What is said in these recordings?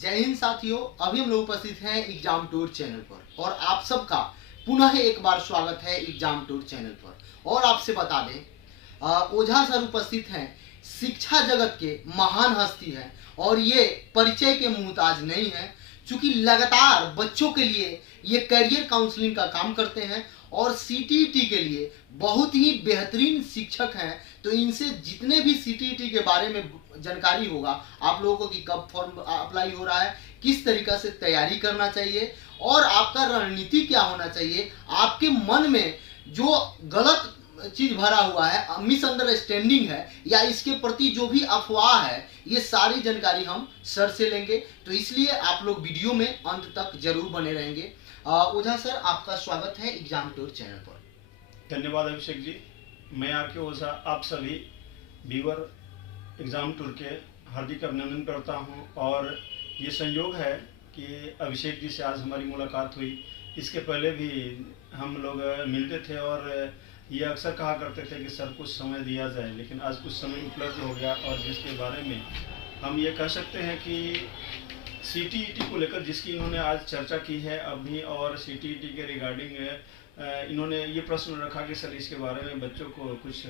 जय हिंद साथियों, अभी हम लोग उपस्थित हैं एग्जाम टूर चैनल पर और आप सबका पुनः एक बार स्वागत है एग्जाम टूर चैनल पर। और आपसे बता दें, ओझा सर उपस्थित हैं, शिक्षा जगत के महान हस्ती हैं और ये परिचय के मुहताज नहीं है, क्योंकि लगातार बच्चों के लिए ये करियर काउंसलिंग का काम करते हैं और सीटीईटी के लिए बहुत ही बेहतरीन शिक्षक हैं। तो इनसे जितने भी सीटीईटी के बारे में जानकारी होगा, आप लोगों को कि कब फॉर्म अप्लाई हो रहा है, किस तरीका से तैयारी करना चाहिए और आपका रणनीति क्या होना चाहिए, आपके मन में जो गलत चीज भरा हुआ है, मिसअंडरस्टैंडिंग है या इसके प्रति जो भी अफवाह है, ये सारी जानकारी हम सर से लेंगे। तो इसलिए आप लोग वीडियो में अंत तक जरूर बने रहेंगे। ओझा सर, आपका स्वागत है एग्जाम टूर चैनल पर। धन्यवाद अभिषेक जी। मैं आके ओझा आप सभी व्यूअर एग्ज़ाम टूर के हार्दिक अभिनंदन करता हूं। और ये संयोग है कि अभिषेक जी से आज हमारी मुलाकात हुई। इसके पहले भी हम लोग मिलते थे और ये अक्सर कहा करते थे कि सर कुछ समय दिया जाए, लेकिन आज कुछ समय उपलब्ध हो गया और जिसके बारे में हम ये कह सकते हैं कि सीटीईटी को लेकर जिसकी इन्होंने आज चर्चा की है अभी, और सीटीईटी के रिगार्डिंग इन्होंने ये प्रश्न रखा कि सर इसके बारे में बच्चों को कुछ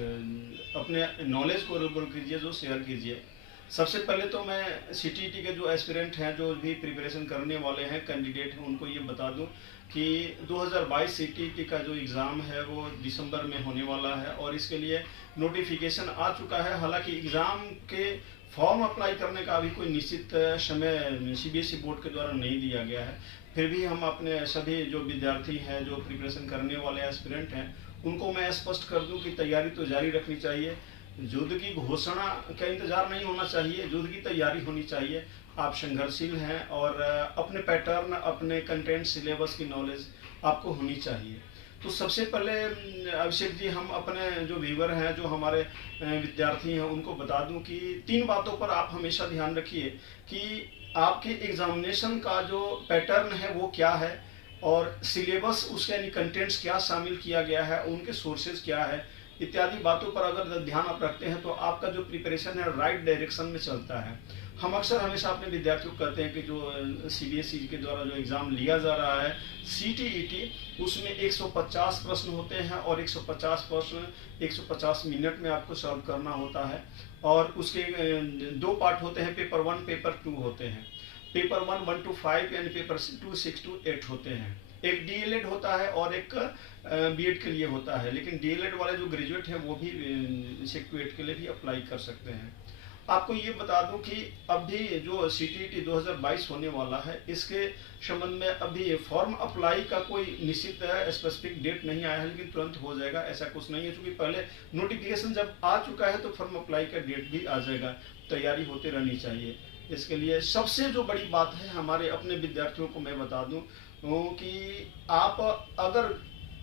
अपने नॉलेज को रूबरू कीजिए, जो शेयर कीजिए। सबसे पहले तो मैं सीटीईटी के जो एस्पिरेंट हैं, जो भी प्रिपरेशन करने वाले हैं, कैंडिडेट हैं, उनको ये बता दूं कि 2022 सीटीईटी का जो एग्ज़ाम है वो दिसंबर में होने वाला है और इसके लिए नोटिफिकेशन आ चुका है। हालांकि एग्ज़ाम के फॉर्म अप्लाई करने का अभी कोई निश्चित समय सीबीएसई बोर्ड के द्वारा नहीं दिया गया है, फिर भी हम अपने सभी जो विद्यार्थी हैं, जो प्रिपरेशन करने वाले एस्पिरेंट हैं, उनको मैं स्पष्ट कर दूं कि तैयारी तो जारी रखनी चाहिए। युद्ध की घोषणा का इंतजार नहीं होना चाहिए, युद्ध की तैयारी होनी चाहिए। आप संघर्षशील हैं और अपने पैटर्न, अपने कंटेंट, सिलेबस की नॉलेज आपको होनी चाहिए। तो सबसे पहले अभिषेक जी, हम अपने जो व्यूअर हैं, जो हमारे विद्यार्थी हैं, उनको बता दूं कि 3 बातों पर आप हमेशा ध्यान रखिए कि आपके एग्जामिनेशन का जो पैटर्न है वो क्या है और सिलेबस, उसके यानी कंटेंट्स क्या शामिल किया गया है, उनके सोर्सेज क्या है, इत्यादि बातों पर अगर ध्यान आप रखते हैं तो आपका जो प्रिपरेशन है राइट डायरेक्शन में चलता है। हम अक्सर हमेशा अपने विद्यार्थियों को कहते हैं कि जो सीबीएसई के द्वारा जो एग्ज़ाम लिया जा रहा है सीटीईटी, उसमें 150 प्रश्न होते हैं और 150 प्रश्न 150 मिनट में आपको सॉल्व करना होता है। और उसके 2 पार्ट होते हैं, पेपर 1, पेपर 2 होते हैं। पेपर 1 1 to 5 यानी पेपर 2 6 to 8 होते हैं। एक डीएलएड होता है और एक बीएड के लिए होता है, लेकिन डीएलएड वाले जो ग्रेजुएट हैं वो भी 6 to 8 के लिए भी अप्लाई कर सकते हैं। आपको ये बता दूं कि अभी जो सीटीईटी 2022 होने वाला है, इसके संबंध में अभी फॉर्म अप्लाई का कोई निश्चित स्पेसिफिक डेट नहीं आया है, लेकिन तुरंत हो जाएगा ऐसा कुछ नहीं है, क्योंकि पहले नोटिफिकेशन जब आ चुका है तो फॉर्म अप्लाई का डेट भी आ जाएगा। तैयारी होती रहनी चाहिए। इसके लिए सबसे जो बड़ी बात है, हमारे अपने विद्यार्थियों को मैं बता दूं कि आप अगर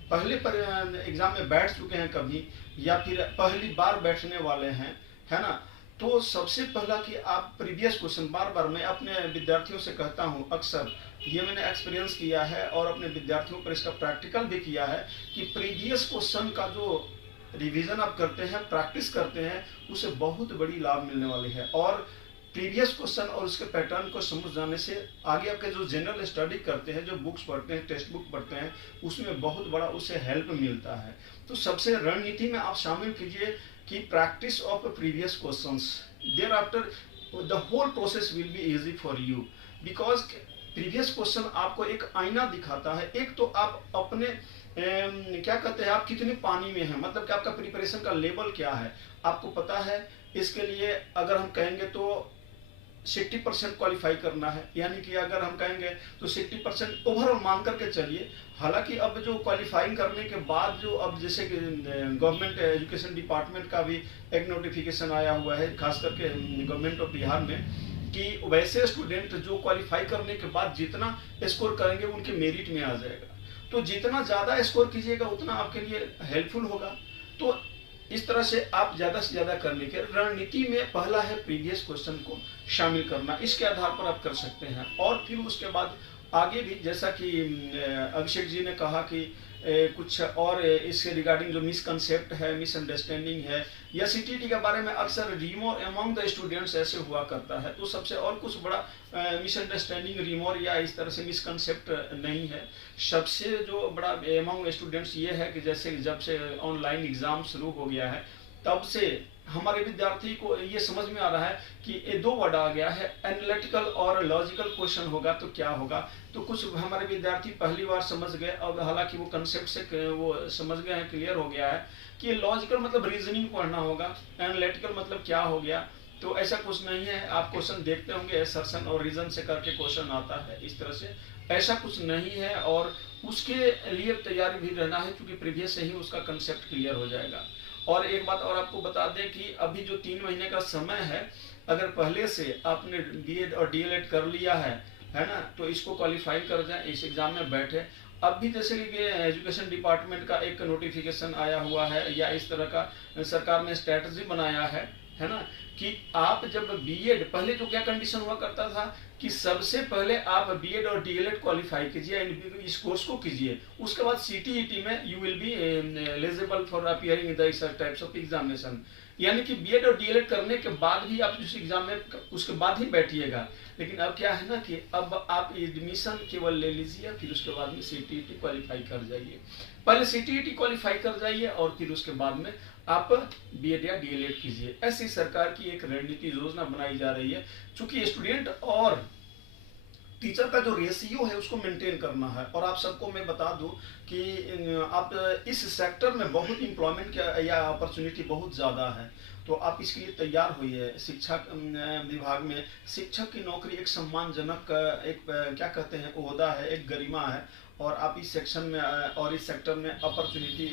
पहले पर एग्जाम में बैठ चुके हैं कभी या फिर पहली बार बैठने वाले हैं, है ना, तो सबसे पहला कि आप प्रीवियस क्वेश्चन, बार बार मैं अपने विद्यार्थियों से कहता हूं, अक्सर ये मैंने एक्सपीरियंस किया है और अपने विद्यार्थियों पर इसका प्रैक्टिकल भी किया है कि प्रीवियस क्वेश्चन का जो रिवीजन आप करते हैं, प्रैक्टिस करते हैं, उसे बहुत बड़ी लाभ मिलने वाली है। और प्रीवियस क्वेश्चन और उसके पैटर्न को समझ जाने से आगे आपके जो जनरल स्टडी करते हैं, जो बुक्स पढ़ते हैं, टेक्स्ट बुक पढ़ते हैं, उसमें बहुत बड़ा उससे हेल्प मिलता है। तो सबसे रणनीति में आप शामिल कीजिए कि practice of previous questions, thereafter the whole process will be easy for you, because previous question आपको एक आईना दिखाता है। एक तो आप अपने क्या कहते हैं, आप कितने पानी में हैं, मतलब कि आपका प्रिपरेशन का लेवल क्या है, आपको पता है। इसके लिए अगर हम कहेंगे तो 60% क्वालिफाई करना है, यानी कि अगर हम कहेंगे तो 60% ओवरऑल मान करके चलिए। हालांकि अब जो क्वालिफाइंग करने के बाद जो अब जैसे कि गवर्नमेंट एजुकेशन डिपार्टमेंट का भी एक नोटिफिकेशन आया हुआ है, खास करके गवर्नमेंट ऑफ बिहार में, कि वैसे स्टूडेंट जो क्वालिफाई करने के बाद जितना स्कोर करेंगे उनके मेरिट में आ जाएगा। तो जितना ज़्यादा स्कोर कीजिएगा उतना आपके लिए हेल्पफुल होगा। तो इस तरह से आप ज़्यादा से ज़्यादा करने के रणनीति में पहला है प्रीवियस क्वेश्चन को शामिल करना। इसके आधार पर आप कर सकते हैं और फिर उसके बाद आगे भी, जैसा कि अभिषेक जी ने कहा कि कुछ और इसके रिगार्डिंग जो मिसकंसेप्ट है, मिसअंडरस्टैंडिंग है, या सीटीईटी के बारे में अक्सर रिमोर अमंग द स्टूडेंट्स ऐसे हुआ करता है। तो सबसे और कुछ बड़ा मिसअंडरस्टैंडिंग, रिमोर या इस तरह से मिसकंसेप्ट नहीं है। सबसे जो बड़ा अमंग स्टूडेंट्स ये है कि जैसे जब से ऑनलाइन एग्जाम शुरू हो गया है तब से हमारे विद्यार्थी को ये समझ में आ रहा है कि ये दो वर्ड आ गया है, एनालिटिकल और लॉजिकल क्वेश्चन होगा तो क्या होगा। तो कुछ हमारे विद्यार्थी पहली बार समझ गए, अब हालांकि वो कंसेप्ट से वो समझ गए हैं, क्लियर हो गया है कि लॉजिकल मतलब रीजनिंग पढ़ना होगा, एनालिटिकल मतलब क्या हो गया। तो ऐसा कुछ नहीं है। आप क्वेश्चन देखते होंगे असर्शन और रीजन से करके क्वेश्चन आता है, इस तरह से ऐसा कुछ नहीं है। और उसके लिए तैयारी भी रहना है क्योंकि प्रीवियस से ही उसका कंसेप्ट क्लियर हो जाएगा। और एक बात और आपको बता दें कि अभी जो 3 महीने का समय है, अगर पहले से आपने बीएड और डीएलएड कर लिया है ना, तो इसको क्वालिफाई कर जाए, इस एग्जाम में बैठे। अब भी जैसे कि एजुकेशन डिपार्टमेंट का एक नोटिफिकेशन आया हुआ है या इस तरह का सरकार ने स्ट्रेटजी बनाया है ना, कि आप जब बीएड, पहले तो क्या कंडीशन हुआ करता था कि सबसे पहले आप बीएड और डीएलएड क्वालिफाई कीजिए, इस कोर्स को कीजिए, उसके बाद सीटीईटी में you will be eligible for appearing in the types of examination. यानी कि बीएड और डीएलएड करने के बाद भी आप उस एग्जाम में उसके बाद ही बैठिएगा। लेकिन अब क्या है ना कि अब आप एडमिशन केवल ले लीजिए, फिर उसके बाद में सीटीईटी क्वालिफाई कर जाइए। पहले सीटीईटी क्वालिफाई कर जाइए और फिर उसके बाद में आप बीएड या डीएलएड कीजिए। ऐसी सरकार की एक रणनीति योजना बनाई जा रही है। चूंकि स्टूडेंट और टीचर का जो रेशियो है उसको मेंटेन करना है। और आप सबको मैं बता दूं कि आप इस सेक्टर में बहुत एम्प्लॉयमेंट या अपॉर्चुनिटी बहुत ज़्यादा है, तो आप इसके लिए तैयार होइए। शिक्षा विभाग में शिक्षक की नौकरी एक सम्मानजनक, एक क्या कहते हैं ओहदा है, एक गरिमा है। और आप इस सेक्शन में और इस सेक्टर में अपॉर्चुनिटी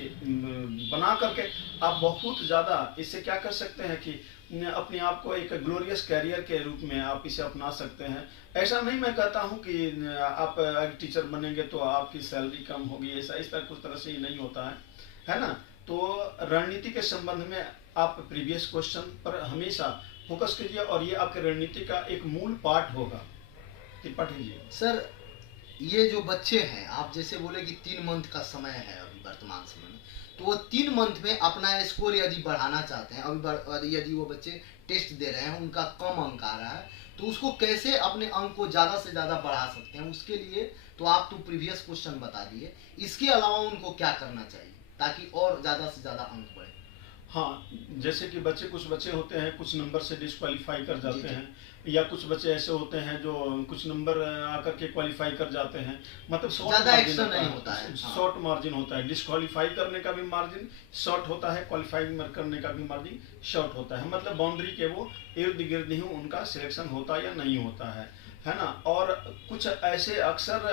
बना करके आप बहुत ज़्यादा इससे क्या कर सकते हैं कि अपने आप को एक ग्लोरियस कैरियर के रूप में आप इसे अपना सकते हैं। ऐसा नहीं मैं कहता हूं कि आप टीचर बनेंगे तो आपकी सैलरी कम होगी, ऐसा इस तरह कुछ तरह से ही नहीं होता है ना। तो रणनीति के संबंध में आप प्रीवियस क्वेश्चन पर हमेशा फोकस कीजिए और ये आपके रणनीति का एक मूल पार्ट होगा। पढ़िए सर, ये जो बच्चे हैं, आप जैसे बोले कि 3 मंथ का समय है अभी वर्तमान समय में, तो वो 3 मंथ में अपना स्कोर यदि बढ़ाना चाहते हैं, अभी यदि वो बच्चे टेस्ट दे रहे हैं, उनका कम अंक आ रहा है, तो उसको कैसे अपने अंक को ज़्यादा से ज़्यादा बढ़ा सकते हैं? उसके लिए तो आप तो प्रीवियस क्वेश्चन बता दिए, इसके अलावा उनको क्या करना चाहिए ताकि और ज़्यादा से ज़्यादा अंक बढ़े? हाँ, जैसे कि कुछ बच्चे होते हैं कुछ नंबर से डिस्क्वालीफाई कर जाते हैं, या कुछ बच्चे ऐसे होते हैं जो कुछ नंबर आकर के क्वालिफाई कर जाते हैं, मतलब ज़्यादा एक्शन नहीं होता है, शॉर्ट मार्जिन होता है। डिस्क्वालीफाई करने का भी मार्जिन शॉर्ट होता है, क्वालिफाई करने का भी मार्जिन शॉर्ट होता है, मतलब बाउंड्री के वो इर्द गिर्द ही उनका सिलेक्शन होता या नहीं होता है ना। और कुछ ऐसे अक्सर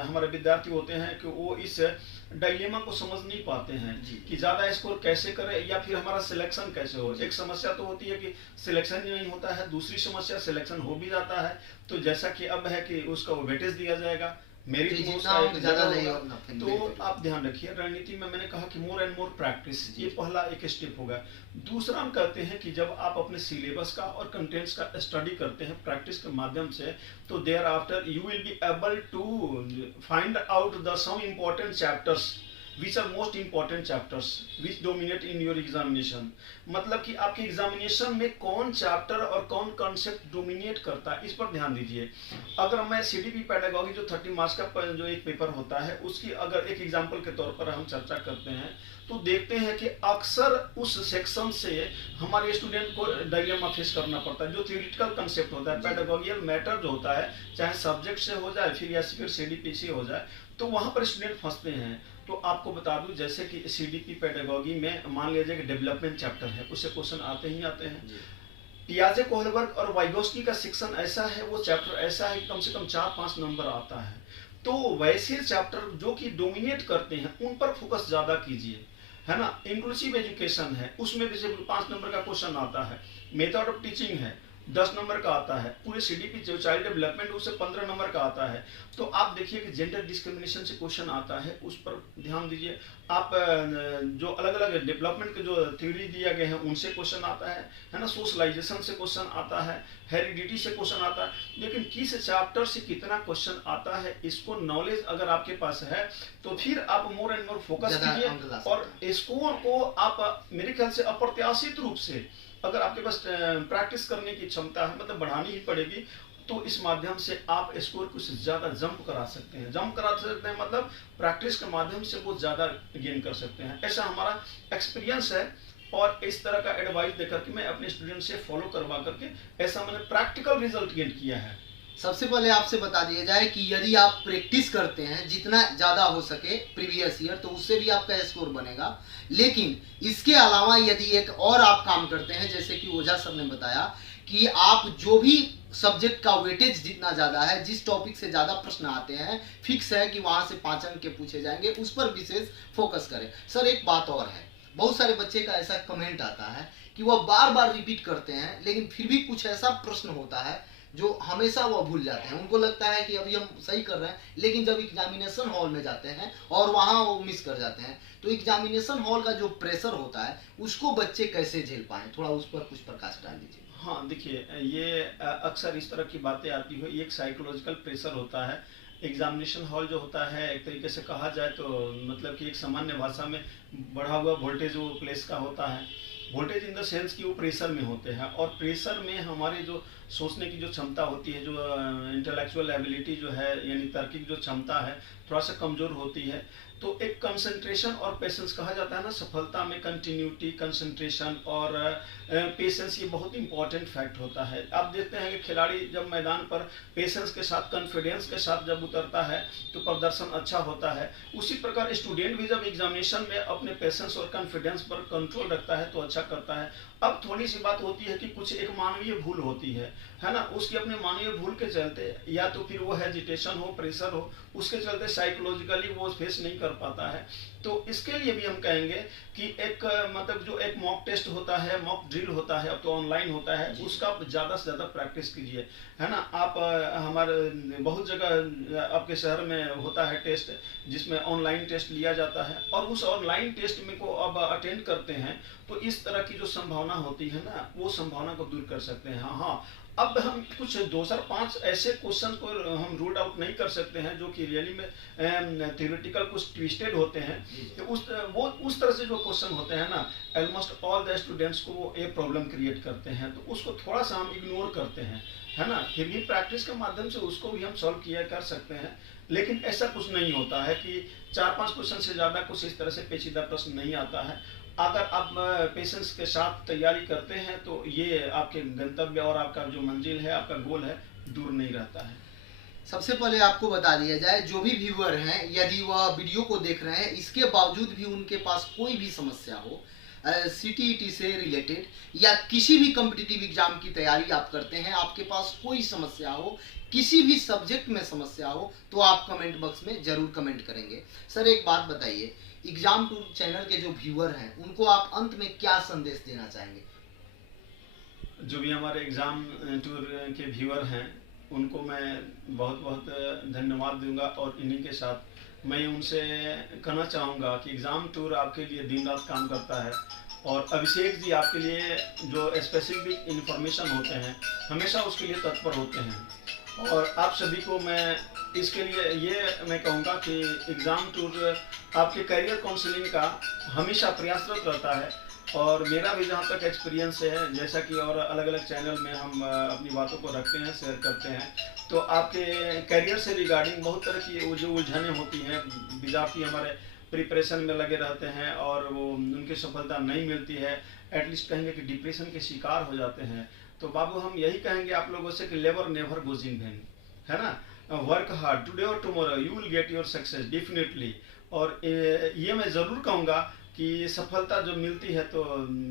हमारे विद्यार्थी होते हैं कि वो इस डायलेमा को समझ नहीं पाते हैं कि ज़्यादा स्कोर कैसे करें या फिर हमारा सिलेक्शन कैसे हो। एक समस्या तो होती है कि सिलेक्शन ही नहीं होता है, दूसरी समस्या सिलेक्शन हो भी जाता है तो जैसा कि अब है कि उसका वो वेटेज दिया जाएगा, मेरिट ज़्यादा नहीं होगा। तो आप ध्यान रखिए, रणनीति में मैंने कहा कि मोर एंड मोर प्रैक्टिस, ये पहला एक स्टेप होगा। दूसरा हम कहते हैं कि जब आप अपने सिलेबस का और कंटेंट्स का स्टडी करते हैं प्रैक्टिस के माध्यम से, तो thereafter you will be able to find out the some important chapters which are most important chapters which dominate in your examination। मतलब कि आपके एग्जामिनेशन में कौन चैप्टर और कौन कॉन्सेप्ट डोमिनेट करता है, इस पर ध्यान दीजिए। अगर मैं सीडीपी पेडागॉजी जो 30 मार्क्स का जो एक पेपर होता है उसकी अगर एक एग्जांपल के तौर पर हम चर्चा करते हैं तो देखते हैं कि अक्सर उस सेक्शन से हमारे स्टूडेंट को डायलेमा फेस करना पड़ता है। जो थ्योरेटिकल कंसेप्ट होता है, पेडागॉजिकल मैटर जो होता है, चाहे सब्जेक्ट से हो जाए फिर या फिर सीडीपी से हो जाए, तो वहां पर स्टूडेंट फंसते हैं। तो आपको बता दूं जैसे कि सीडीपी पेडागॉजी में मान लीजिए कि डेवलपमेंट चैप्टर है, उससे क्वेश्चन आते ही आते हैं। पियाजे, कोहलबर्ग और वाइगोस्की का सेक्शन ऐसा है, वो चैप्टर ऐसा है कि कम से कम 4-5 नंबर आता है। तो वैसे चैप्टर जो कि डोमिनेट करते हैं उन पर फोकस ज्यादा कीजिए, है ना। इंक्लूसिव एजुकेशन है, उसमें भी 5 नंबर का क्वेश्चन आता है। मेथड ऑफ टीचिंग है, 10 नंबर का आता है, पूरे सीडीपी जो चाइल्ड डेवलपमेंट उससे 15 नंबर का आता है। तो आप देखिए कि जेंडर डिस्क्रिमिनेशन से क्वेश्चन आता है, उस पर ध्यान दीजिए। आप जो अलग अलग डेवलपमेंट के जो थ्योरी दिया गए हैं उनसे क्वेश्चन आता है ना, सोशलाइजेशन से क्वेश्चन आता है, हेरिडिटी से क्वेश्चन आता है। लेकिन किस चैप्टर से कितना क्वेश्चन आता है, इसको नॉलेज अगर आपके पास है तो फिर आप मोर एंड मोर फोकस कीजिए, और स्कोर को आप मेरे ख्याल से अप्रत्याशित रूप से अगर आपके पास प्रैक्टिस करने की क्षमता है, मतलब बढ़ानी ही पड़ेगी, तो इस माध्यम से आप स्कोर कुछ ज़्यादा जंप करा सकते हैं। जंप करा सकते हैं मतलब प्रैक्टिस के माध्यम से वो ज़्यादा गेन कर सकते हैं। ऐसा हमारा एक्सपीरियंस है, और इस तरह का एडवाइस देकर के मैं अपने स्टूडेंट से फॉलो करवा करके ऐसा मैंने प्रैक्टिकल रिजल्ट गेन किया है। सबसे पहले आपसे बता दिया जाए कि यदि आप प्रैक्टिस करते हैं जितना ज़्यादा हो सके प्रीवियस ईयर, तो उससे भी आपका स्कोर बनेगा। लेकिन इसके अलावा यदि एक और आप काम करते हैं, जैसे कि ओझा सर ने बताया कि आप जो भी सब्जेक्ट का वेटेज जितना ज़्यादा है, जिस टॉपिक से ज़्यादा प्रश्न आते हैं, फिक्स है कि वहाँ से 5 अंक के पूछे जाएंगे, उस पर विशेष फोकस करें। सर एक बात और है, बहुत सारे बच्चे का ऐसा कमेंट आता है कि वह बार बार रिपीट करते हैं, लेकिन फिर भी कुछ ऐसा प्रश्न होता है जो हमेशा वह भूल जाते हैं। उनको लगता है कि अभी हम सही कर रहे हैं, लेकिन जब एग्जामिनेशन हॉल में जाते हैं और वहाँ वो मिस कर जाते हैं, तो एग्जामिनेशन हॉल का जो प्रेशर होता है उसको बच्चे कैसे झेल पाएं, थोड़ा उस पर कुछ प्रकाश डाल दीजिए। हाँ देखिए, ये अक्सर इस तरह की बातें आती है, एक साइकोलॉजिकल प्रेशर होता है। एग्जामिनेशन हॉल जो होता है, एक तरीके से कहा जाए तो मतलब कि एक सामान्य भाषा में बढ़ा हुआ वोल्टेज वो प्लेस का होता है। वोल्टेज इन द सेंस कि वो प्रेशर में होते हैं, और प्रेशर में हमारे जो सोचने की जो क्षमता होती है, जो इंटेलेक्चुअल एबिलिटी जो है, यानी तार्किक जो क्षमता है, थोड़ा सा कमज़ोर होती है। तो एक कंसंट्रेशन और पेशेंस कहा जाता है ना, सफलता में कंटिन्यूटी, कंसंट्रेशन और पेशेंस, ये बहुत इंपॉर्टेंट फैक्ट होता है। आप देखते हैं कि खिलाड़ी जब मैदान पर पेशेंस के साथ, कॉन्फिडेंस के साथ जब उतरता है तो प्रदर्शन अच्छा होता है। उसी प्रकार स्टूडेंट भी जब एग्जामिनेशन में अपने पेशेंस और कॉन्फिडेंस पर कंट्रोल रखता है तो अच्छा करता है। अब थोड़ी सी बात होती है कि कुछ एक मानवीय भूल होती है ना, उसकी अपने मानवीय भूल के चलते, या तो फिर वो हेजिटेशन हो, प्रेशर हो, उसके चलते साइकोलॉजिकली वो फेस नहीं कर पाता है। तो इसके लिए भी हम कहेंगे कि एक मतलब जो एक मॉक टेस्ट होता है, मॉक ड्रिल होता है, अब तो ऑनलाइन होता है, उसका आप ज़्यादा से ज़्यादा प्रैक्टिस कीजिए, है ना। आप हमारे बहुत जगह आपके शहर में होता है टेस्ट, जिसमें ऑनलाइन टेस्ट लिया जाता है, और उस ऑनलाइन टेस्ट में को अब अटेंड करते हैं तो इस तरह की जो संभावना होती है ना, वो संभावना को दूर कर सकते हैं। हाँ, अब हम कुछ 2-5 ऐसे क्वेश्चन को हम रूल आउट नहीं कर सकते हैं जो कि रियली में थ्योरेटिकल कुछ ट्विस्टेड होते हैं। तो उस तरह से जो क्वेश्चन होते हैं ना, ऑलमोस्ट ऑल द स्टूडेंट्स को वो एक प्रॉब्लम क्रिएट करते हैं, तो उसको थोड़ा सा हम इग्नोर करते हैं, है ना। फिर भी प्रैक्टिस के माध्यम से उसको भी हम सॉल्व किया कर सकते हैं। लेकिन ऐसा कुछ नहीं होता है कि 4-5 क्वेश्चन से ज़्यादा कुछ इस तरह से पेचीदा प्रश्न नहीं आता है। अगर आप पेशेंस के साथ तैयारी करते हैं तो ये आपके गंतव्य और आपका जो मंजिल है, आपका गोल है, दूर नहीं रहता है। सबसे पहले आपको बता दिया जाए, जो भी व्यूअर हैं, यदि वह वीडियो को देख रहे हैं, इसके बावजूद भी उनके पास कोई भी समस्या हो, CTET से रिलेटेड या किसी भी कॉम्पिटिटिव एग्जाम की तैयारी आप करते हैं, आपके पास कोई समस्या हो, किसी भी सब्जेक्ट में समस्या हो, तो आप कमेंट बॉक्स में जरूर कमेंट करेंगे। सर एक बात बताइए, एग्जाम टूर चैनल के जो व्यूअर हैं उनको आप अंत में क्या संदेश देना चाहेंगे? जो भी हमारे एग्ज़ाम टूर के व्यूअर हैं उनको मैं बहुत बहुत धन्यवाद दूंगा, और इन्हीं के साथ मैं उनसे कहना चाहूँगा कि एग्ज़ाम टूर आपके लिए दिन रात काम करता है, और अभिषेक जी आपके लिए जो स्पेसिफिक इन्फॉर्मेशन होते हैं हमेशा उसके लिए तत्पर होते हैं। और आप सभी को मैं इसके लिए ये मैं कहूँगा कि एग्ज़ाम टूर आपके करियर काउंसलिंग का हमेशा प्रयासरत रहता है, और मेरा भी जहाँ तक एक्सपीरियंस है, जैसा कि और अलग अलग चैनल में हम अपनी बातों को रखते हैं, शेयर करते हैं, तो आपके करियर से रिगार्डिंग बहुत तरह की जो उलझनें होती हैं, विद्यार्थी हमारे प्रिपरेशन में लगे रहते हैं और वो उनकी सफलता नहीं मिलती है, एटलीस्ट कहेंगे कि डिप्रेशन के शिकार हो जाते हैं। तो बाबू हम यही कहेंगे आप लोगों से कि लेवर नेवर गोज इन वेन, है ना। वर्क हार्ड, टुडे और tomorrow you will get your success definitely. और ये मैं ज़रूर कहूँगा कि सफलता जो मिलती है तो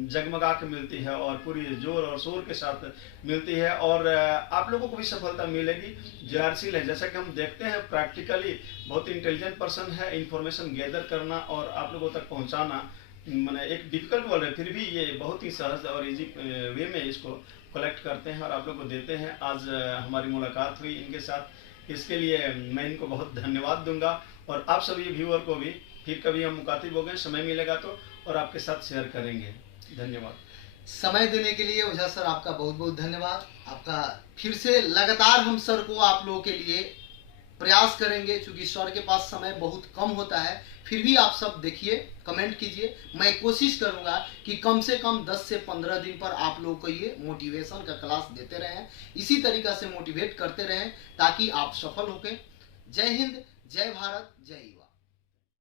जगमगा के मिलती है और पूरी जोर और शोर के साथ मिलती है, और आप लोगों को भी सफलता मिलेगी, जाहिर है। जैसा कि हम देखते हैं प्रैक्टिकली बहुत इंटेलिजेंट पर्सन है, इंफॉर्मेशन गैदर करना और आप लोगों तक पहुंचाना मैंने एक डिफिकल्ट वर्ड है, फिर भी ये बहुत ही सहज और इजी वे में इसको कलेक्ट करते हैं और आप लोग को देते हैं। आज हमारी मुलाकात हुई इनके साथ, इसके लिए मैं इनको बहुत धन्यवाद दूंगा। और आप सभी व्यूअर को भी फिर कभी हम मुखातिब हो गए, समय मिलेगा तो और आपके साथ शेयर करेंगे। धन्यवाद। समय देने के लिए ओझा सर आपका बहुत बहुत धन्यवाद। आपका फिर से लगातार हम सर को आप लोगों के लिए प्रयास करेंगे, क्योंकि सर के पास समय बहुत कम होता है। फिर भी आप सब देखिए, कमेंट कीजिए। मैं कोशिश करूंगा कि कम से कम 10 से 15 दिन पर आप लोगों को ये मोटिवेशन का क्लास देते रहें, इसी तरीका से मोटिवेट करते रहें ताकि आप सफल होके। जय हिंद, जय भारत, जय युवा।